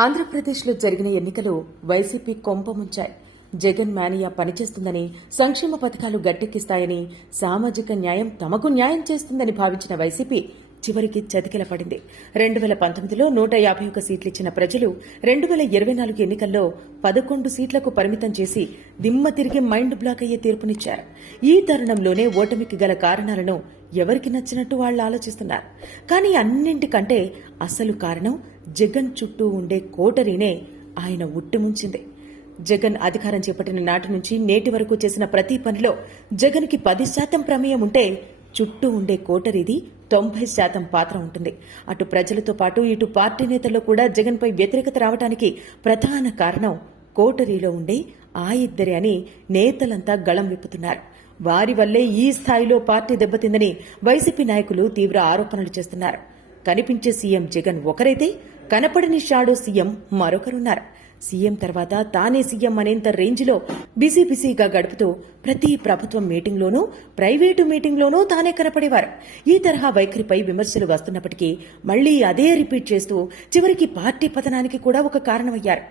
ఆంధ్రప్రదేశ్లో జరిగిన ఎన్నికలు వైసీపీ కొంపముంచాయి. జగన్ మేనియా పనిచేస్తుందని, సంక్షేమ పథకాలు గట్టెక్కిస్తాయని, సామాజిక న్యాయం తమకు న్యాయం చేస్తుందని భావించిన వైసీపీ చివరికి చతికిల పడింది. 2019లో 151 సీట్లిచ్చిన ప్రజలు 2024 ఎన్నికల్లో 11 సీట్లకు పరిమితం చేసి దిమ్మ తిరిగి మైండ్ బ్లాక్ అయ్యే తీర్పునిచ్చారు. ఈ తరుణంలోనే ఓటమికి గల కారణాలను ఎవరికి నచ్చినట్టు వాళ్లు ఆలోచిస్తున్నారు. కానీ అన్నింటికంటే అసలు కారణం జగన్ చుట్టూ ఉండే కోటరీనే ఆయన ఉట్టిముంచింది. జగన్ అధికారం చేపట్టిన నాటి నుంచి నేటి వరకు చేసిన ప్రతి పనిలో జగన్కి 10% ప్రమేయం ఉంటే చుట్టూ ఉండే కోటరీది 90% పాత్ర ఉంటుంది. అటు ప్రజలతో పాటు ఇటు పార్టీ నేతల్లో కూడా జగన్పై వ్యతిరేకత రావడానికి ప్రధాన కారణం కోటరీలో ఉండే ఆ ఇద్దరే అని నేతలంతా గళం విప్పుతున్నారు. వారి వల్లే ఈ స్థాయిలో పార్టీ దెబ్బతిందని వైసీపీ నాయకులు తీవ్ర ఆరోపణలు చేస్తున్నారు. కనిపించే సీఎం జగన్ ఒకరైతే కనపడని షాడో సీఎం మరొకరున్నారు. సీఎం తర్వాత తానే సీఎం అనేంత రేంజ్లో బిజీగా గడుపుతూ ప్రతి ప్రభుత్వం మీటింగ్లోనూ ప్రైవేటు మీటింగ్లోనూ తానే కనపడేవారు. ఈ తరహా వైఖరిపై విమర్శలు వస్తున్నప్పటికీ మళ్లీ అదే రిపీట్ చేస్తూ చివరికి పార్టీ పతనానికి కూడా ఒక కారణమయ్యారు.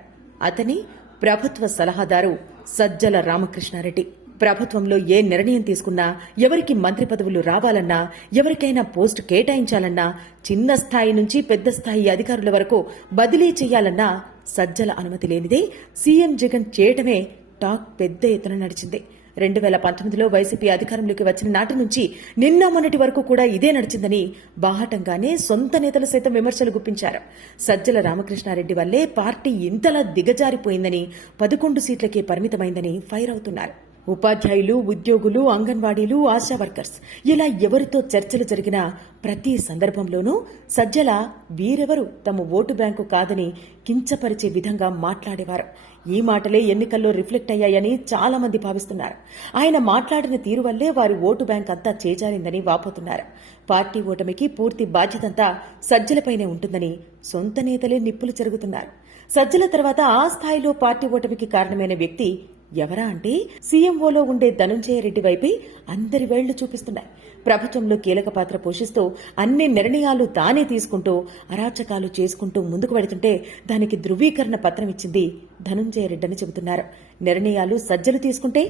అతని ప్రభుత్వ సలహాదారు సజ్జల రామకృష్ణారెడ్డి. ప్రభుత్వంలో ఏ నిర్ణయం తీసుకున్నా, ఎవరికి మంత్రి పదవులు రావాలన్నా, ఎవరికైనా పోస్టు కేటాయించాలన్నా, చిన్న స్థాయి నుంచి పెద్ద స్థాయి అధికారుల వరకు బదిలీ చేయాలన్నా సజ్జల అనుమతి లేనిదే సీఎం జగన్ చేయటమే టాక్ పెద్ద ఎత్తున నడిచింది. 2019లో వైసీపీ అధికారంలోకి వచ్చిన నాటి నుంచి నిన్న మొన్నటి వరకు కూడా ఇదే నడిచిందని బాహటంగానే సొంత నేతలు సైతం విమర్శలు గుప్పించారు. సజ్జల రామకృష్ణారెడ్డి వల్లే పార్టీ ఇంతలా దిగజారిపోయిందని, 11 సీట్లకే పరిమితమైందని ఫైర్ అవుతున్నారు. ఉపాధ్యాయులు, ఉద్యోగులు, అంగన్వాడీలు, ఆశా వర్కర్స్ ఇలా ఎవరితో చర్చలు జరిగినా ప్రతి సందర్భంలోనూ సజ్జల వీరెవరు తమ ఓటు బ్యాంకు కాదని కించపరిచే విధంగా మాట్లాడేవారు. ఈ మాటలే ఎన్నికల్లో రిఫ్లెక్ట్ అయ్యాయని చాలా మంది భావిస్తున్నారు. ఆయన మాట్లాడిన తీరు వల్లే వారి ఓటు బ్యాంక్ అంతా చేజారిందని వాపోతున్నారు. పార్టీ ఓటమికి పూర్తి బాధ్యతంతా సజ్జలపైనే ఉంటుందని సొంత నేతలే నిప్పులు చెరుగుతున్నారు. సజ్జల తర్వాత ఆ స్థాయిలో పార్టీ ఓటమికి కారణమైన వ్యక్తి ఎవరా అంటే సీఎంఓలో ఉండే ధనుంజయ రెడ్డి వైపే అందరి వేళ్లు చూపిస్తున్నాయి. ప్రభుత్వంలో కీలక పాత్ర పోషిస్తూ అన్ని నిర్ణయాలు తానే తీసుకుంటూ అరాచకాలు చేసుకుంటూ ముందుకు వెడుతుంటే దానికి ధృవీకరణ పత్రం ఇచ్చింది ధనుంజయ రెడ్డి అని చెబుతున్నారు. నిర్ణయాలు సజ్జలు తీసుకుంటే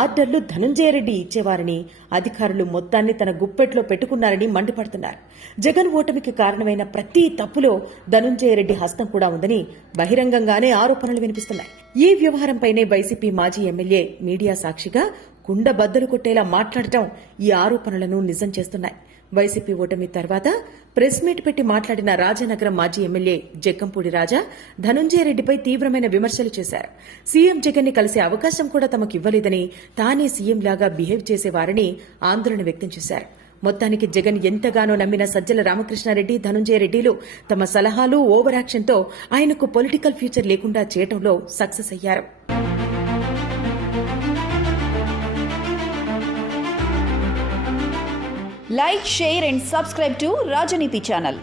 ఆర్డర్లు ధనుంజయ రెడ్డి ఇచ్చేవారని, అధికారులు మొత్తాన్ని తన గుప్పెట్లో పెట్టుకున్నారని మండిపడుతున్నారు. జగన్ ఓటమికి కారణమైన ప్రతి తప్పులో ధనుంజయ రెడ్డి హస్తం కూడా ఉందని బహిరంగంగానే ఆరోపణలు వినిపిస్తున్నాయి. ఈ వ్యవహారంపైనే వైసీపీ మాజీ ఎమ్మెల్యే మీడియా సాక్షిగా కుండ బద్దలు కొట్టేలా మాట్లాడటం ఈ ఆరోపణలను నిజం చేస్తున్నాయి. వైసీపీ ఓటమి తర్వాత ప్రెస్ మీట్ పెట్టి మాట్లాడిన రాజానగరం మాజీ ఎమ్మెల్యే జక్కంపూడి రాజా ధనుంజయ రెడ్డిపై తీవ్రమైన విమర్శలు చేశారు. సీఎం జగన్ ని కలిసే అవకాశం కూడా తమకివ్వలేదని, తానే సీఎంలాగా బిహేవ్ చేసేవారని ఆందోళన వ్యక్తం చేశారు. మొత్తానికి జగన్ ఎంతగానో నమ్మిన సజ్జల రామకృష్ణారెడ్డి, ధనుంజయ రెడ్డిలు తమ సలహాలు, ఓవర్ యాక్షన్తో ఆయనకు పొలిటికల్ ఫ్యూచర్ లేకుండా చేయటంలో సక్సెస్ అయ్యారు. Like, share and subscribe to Rajaniti channel.